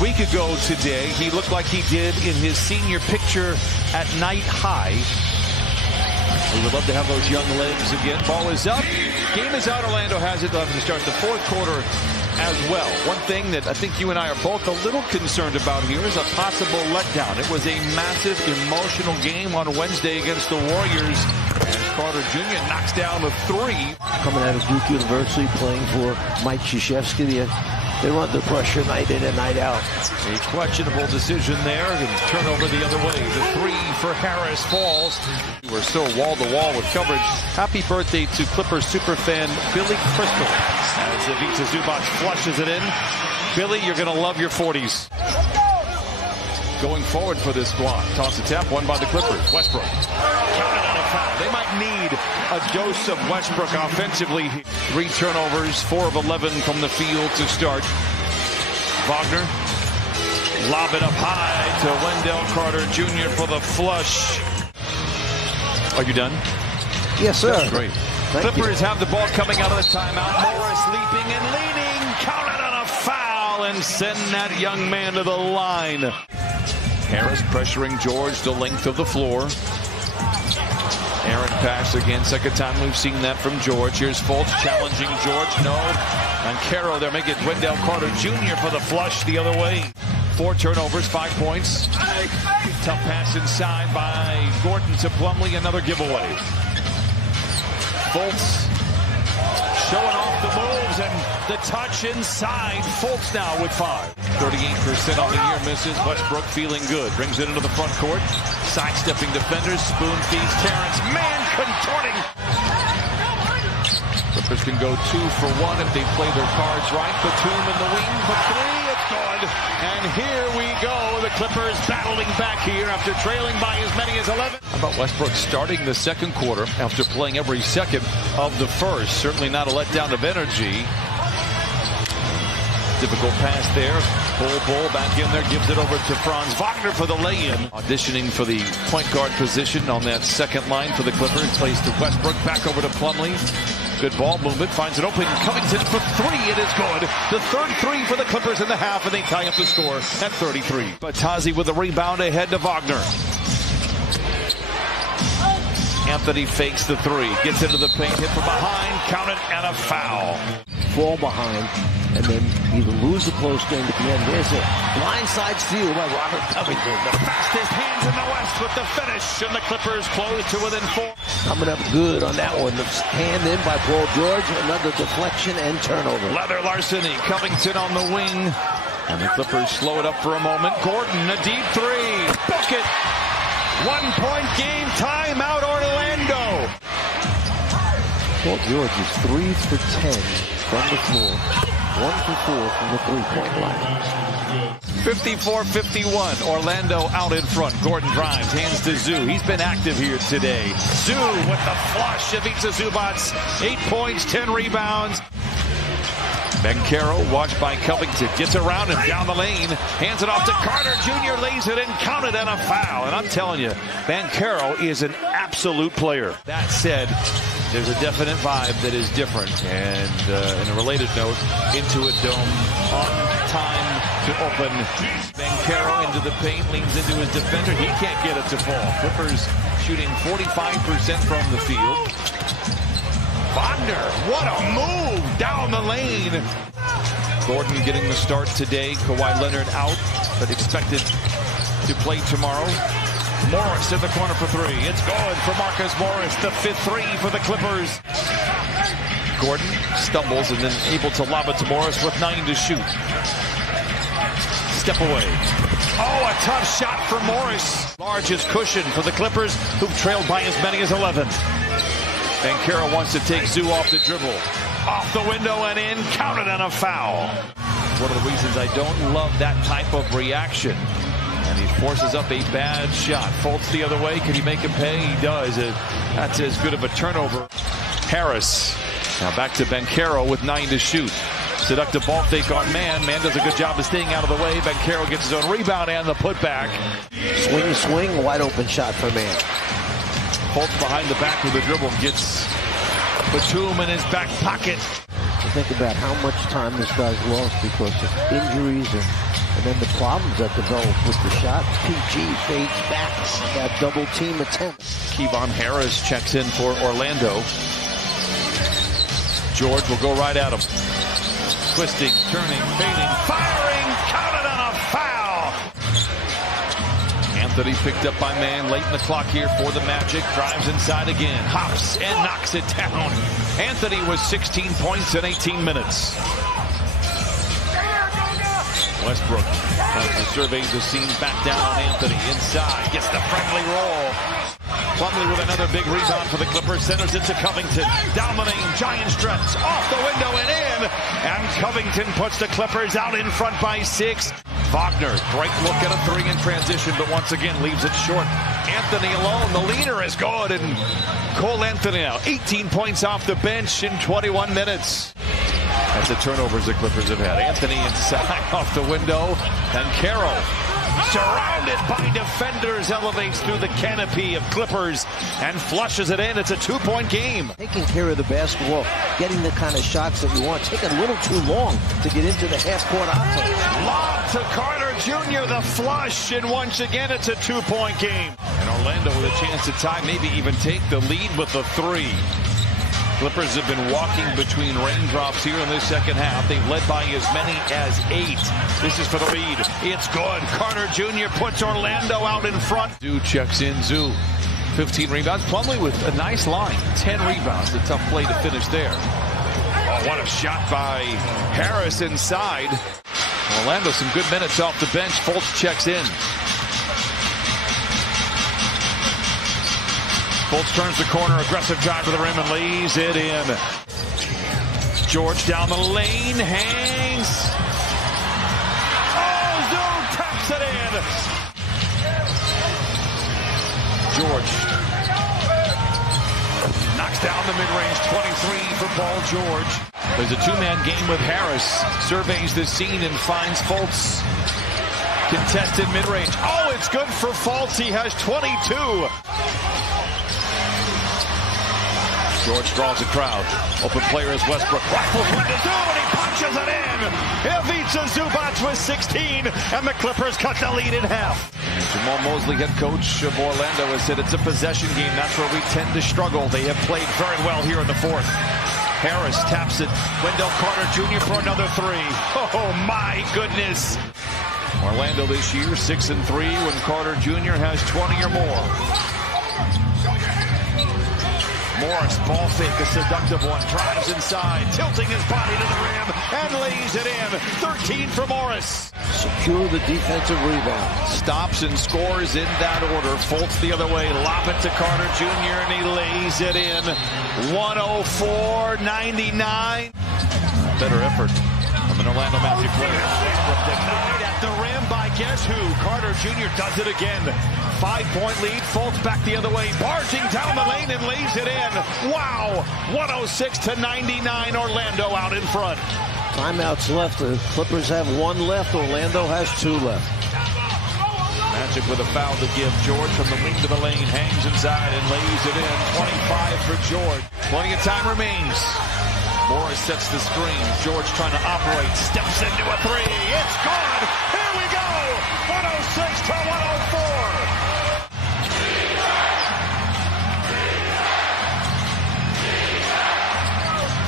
A week ago today, he looked like he did in his senior picture at Night High. We would love to have those young legs again. Ball is up. Game is out. Orlando has it left to start the fourth quarter as well. One thing that I think you and I are both a little concerned about here is a possible letdown. It was a massive emotional game on Wednesday against the Warriors. As Carter Jr. knocks down a three. Coming out of Duke University, playing for Mike Krzyzewski. They're under pressure night in and night out. A questionable decision there, and turnover the other way. The three for Harris falls. We're still wall-to-wall with coverage. Happy birthday to Clippers superfan Billy Crystal as Ivica Zubac flushes it in. Billy, you're going to love your 40s. Going forward for this squad. Toss a tap, won by the Clippers. Westbrook. Counted on a foul. They might need a dose of Westbrook offensively. 3 turnovers, 4 of 11 from the field to start. Wagner. Lob it up high to Wendell Carter Jr. for the flush. Are you done? Yes, sir. That's great. Clippers You. have the ball coming out of the timeout. Morris leaping and leaning. Counted on a foul and send that young man to the line. Harris pressuring George the length of the floor. Aaron pass again. Second time we've seen that from George. Here's Fultz challenging George. No. And Caro, they're making Wendell Carter Jr. for the flush the other way. 4 turnovers, 5 points. Tough pass inside by Gordon to Plumlee. Another giveaway. Fultz showing off the moves and the touch inside. Fultz now with 5. 38% on the year misses. Westbrook feeling good. Brings it into the front court. Sidestepping defenders. Spoon feeds Terrence. Man contorting. Clippers can go 2 for 1 if they play their cards right. Batum in the wing for 3. It's good. And here we go. The Clippers battling back here after trailing by as many as 11. How about Westbrook starting the second quarter after playing every second of the first? Certainly not a letdown of energy. Difficult pass there. Bull back in there, gives it over to Franz Wagner for the lay-in. Auditioning for the point guard position on that second line for the Clippers. Plays to Westbrook, back over to Plumlee. Good ball movement, finds it open. Covington for 3, it is good. The third 3 for the Clippers in the half, and they tie up the score at 33. Batazzi with a rebound ahead to Wagner. Anthony fakes the 3, gets into the paint, hit from behind, counted, and a foul. Fall behind, and then either lose a close game at the end. There's a blindside steal by Robert Covington. The fastest hands in the West with the finish, and the Clippers close to within 4. Coming up good on that one. The hand in by Paul George. Another deflection and turnover. Leather larceny. Covington on the wing. And the Clippers slow it up for a moment. Gordon, a deep 3. Book it. 1-point game. Timeout, Orlando. Paul George is 3 for 10 from the floor. 1 for 4 from the 3-point line. 54-51. Orlando out in front. Gordon drives, hands to Zoo. He's been active here today. Zoo with the flush. Ivica Zubac, 8 points, 10 rebounds. Banchero, watched by Covington, gets around him down the lane, hands it off to Carter Jr., lays it in, counted, and a foul. And I'm telling you, Banchero is an absolute player. That said, there's a definite vibe that is different. And in a related note, Intuit Dome on time to open. Banchero into the paint, leans into his defender. He can't get it to fall. Clippers shooting 45% from the field. Wagner, what a move down the lane. Gordon getting the start today. Kawhi Leonard out, but expected to play tomorrow. Morris in the corner for 3. It's good for Marcus Morris, the 5th 3 for the Clippers. Gordon stumbles and then able to lob it to Morris with 9 to shoot. Step away. Oh, a tough shot for Morris. Largest cushion for the Clippers, who've trailed by as many as 11. Banchero wants to take Zoo off the dribble. Off the window and in, counted on a foul. One of the reasons I don't love that type of reaction. And he forces up a bad shot. Fultz the other way. Can he make him pay? He does. That's as good of a turnover. Harris. Now back to Banchero with 9 to shoot. Seductive ball fake on Man. Man does a good job of staying out of the way. Banchero gets his own rebound and the putback. Swing, wide open shot for Man. Fultz behind the back with the dribble. Gets Batum in his back pocket. Think about how much time this guy's lost because of injuries and And then the problems that develop with the shot. PG fades back. That double team attempt. Kevon Harris checks in for Orlando. George will go right at him. Twisting, turning, fading, firing, counted on a foul. Anthony picked up by man late in the clock here for the Magic. Drives inside again, hops and knocks it down. Anthony was 16 points in 18 minutes. Westbrook tries to survey the scene, back down on Anthony. Inside, gets the friendly roll. Plumlee with another big rebound for the Clippers. Centers it to Covington. Down the lane, giant stretch. Off the window and in. And Covington puts the Clippers out in front by 6. Wagner, great look at a 3 in transition, but once again leaves it short. Anthony alone, the leader is good. And Cole Anthony now, 18 points off the bench in 21 minutes. That's the turnovers the Clippers have had. Anthony inside off the window. And Carroll, surrounded by defenders, elevates through the canopy of Clippers and flushes it in. It's a 2-point game. Taking care of the basketball, getting the kind of shots that you want. Taking a little too long to get into the half-court offense. Lob to Carter Jr., the flush, and once again it's a 2-point game. And Orlando with a chance to tie, maybe even take the lead with the 3. Clippers have been walking between raindrops here in this second half. They've led by as many as 8. This is for the lead. It's good. Carter Jr. puts Orlando out in front. Zoo checks in. Zoo, 15 rebounds. Plumlee with a nice line. 10 rebounds. A tough play to finish there. Oh, what a shot by Harris inside. Orlando, some good minutes off the bench. Fultz checks in. Fultz turns the corner, aggressive drive to the rim and lays it in. George down the lane, hangs. Oh, Zoo taps it in. George knocks down the mid-range, 23 for Paul George. There's a 2-man game with Harris. Surveys the scene and finds Fultz. Contested mid-range. Oh, it's good for Fultz. He has 22. George draws a crowd. Open player is Westbrook. Rifles one to Zoo, and he punches it in. Ivica Zubac with 16, and the Clippers cut the lead in half. Jamal Mosley, head coach of Orlando, has said it's a possession game. That's where we tend to struggle. They have played very well here in the 4th. Harris taps it. Wendell Carter Jr. for another 3. Oh, my goodness. Orlando this year, 6-3, when Carter Jr. has 20 or more. Morris, ball fake, a seductive one, drives inside, tilting his body to the rim, and lays it in. 13 for Morris. Secure the defensive rebound. Stops and scores in that order. Fultz the other way, lob it to Carter Jr., and he lays it in. 104-99. Better effort from an Orlando Magic player. Denied at the rim by guess who? Carter Jr. does it again. 5-point lead. Fultz back the other way, barging down the lane and lays it in. Wow! 106-99. Orlando out in front. Timeouts left. The Clippers have 1 left. Orlando has 2 left. Magic with a foul to give. George from the wing to the lane, hangs inside and lays it in. 25 for George. Plenty of time remains. Morris sets the screen. George trying to operate. Steps into a 3. It's good. Here we go. 106-104.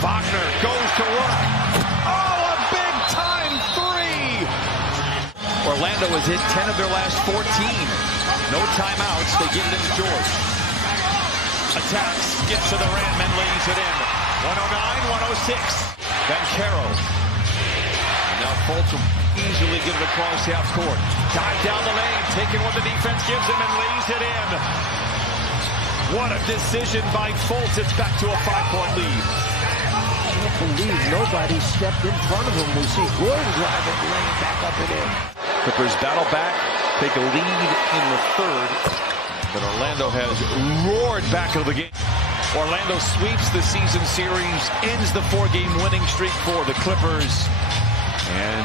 Wagner goes to work. Oh, a big-time 3! Orlando has hit 10 of their last 14. No timeouts. They get it into George. Attacks, gets to the rim, and lays it in. 109-106. Then Carroll. And now Fultz will easily get it across half court. Dive down the lane, taking what the defense gives him, and lays it in. What a decision by Fultz. It's back to a 5-point lead. I can't believe nobody stepped in front of him. We see Gordon driving the lane back up and in. Clippers battle back, take a lead in the 3rd. But Orlando has roared back into the game. Orlando sweeps the season series, ends the 4-game winning streak for the Clippers. And